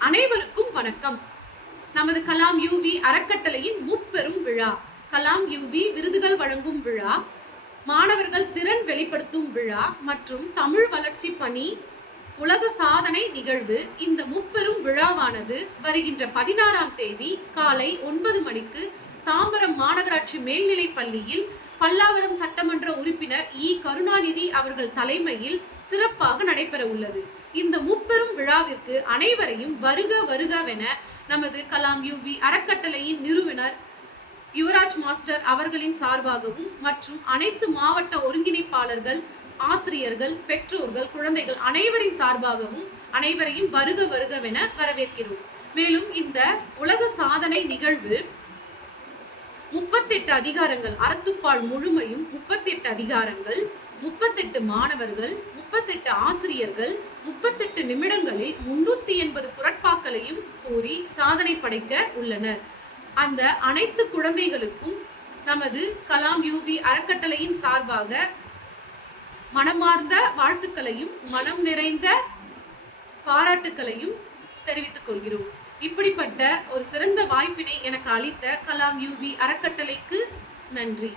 அனைவருக்கும் வணக்கம். நமது கலாம் யூவி அறக்கட்டளையின் முப்பெரும் விழா. கலாம் யூவி விருதுகள் வழங்கும் விழா. மாணவர்கள் திறன் வெளிப்படுத்தும் விழா மற்றும் தமிழ் வளர்ச்சி பணி உலக சாதனை நிகழ்வு இந்த முப்பெரும் விழாவானது வருகின்ற பதினாறாம் தேதி காலை ஒன்பது மணிக்கு தாம்பரம் மாநகராட்சி மேல்நிலைப் பள்ளியில் பல்லாவரம் சட்டமன்ற உறுப்பினர் இ. கருணாநிதி அவர்கள் தலைமையில் சிறப்பாக நடைபெற உள்ளது இந்த முப்பெரும் விழாவிற்கு அனைவரையும் வருக வருகவென நமது கலாம் யுவி அறக்கட்டளையின் நிறுவனர் யுவராஜ் மாஸ்டர் அவர்களின் சார்பாகவும் மற்றும் அனைத்து மாவட்ட ஒருங்கிணைப்பாளர்கள் ஆசிரியர்கள் பெற்றோர்கள் குழந்தைகள் அனைவரின் சார்பாகவும் அனைவரையும் வருக வருகவென வரவேற்கிறோம். மேலும் இந்த உலக சாதனை நிகழ்வு முப்பத்தெட்டு அதிகாரங்கள் அறத்துப்பால் முழுமையும் முப்பத்தெட்டு அதிகாரங்கள் முப்பத்தெட்டு மாணவர்கள் முப்பத்தெட்டு ஆசிரியர்கள் முப்பத்தெட்டு நிமிடங்களில் முன்னூத்தி எண்பது குரட்பாக்களையும் கூறி சாதனை படைக்க உள்ளனர். அந்த அனைத்து குழந்தைகளுக்கும் நமது கலாம் யூவி அறக்கட்டளையின் சார்பாக மனமார்ந்த வாழ்த்துக்களையும் மனம் நிறைந்த பாராட்டுக்களையும் தெரிவித்துக் கொள்கிறோம். இப்படிப்பட்ட ஒரு சிறந்த வாய்ப்பினை எனக்கு அளித்த கலாம் யூவி அறக்கட்டளைக்கு நன்றி.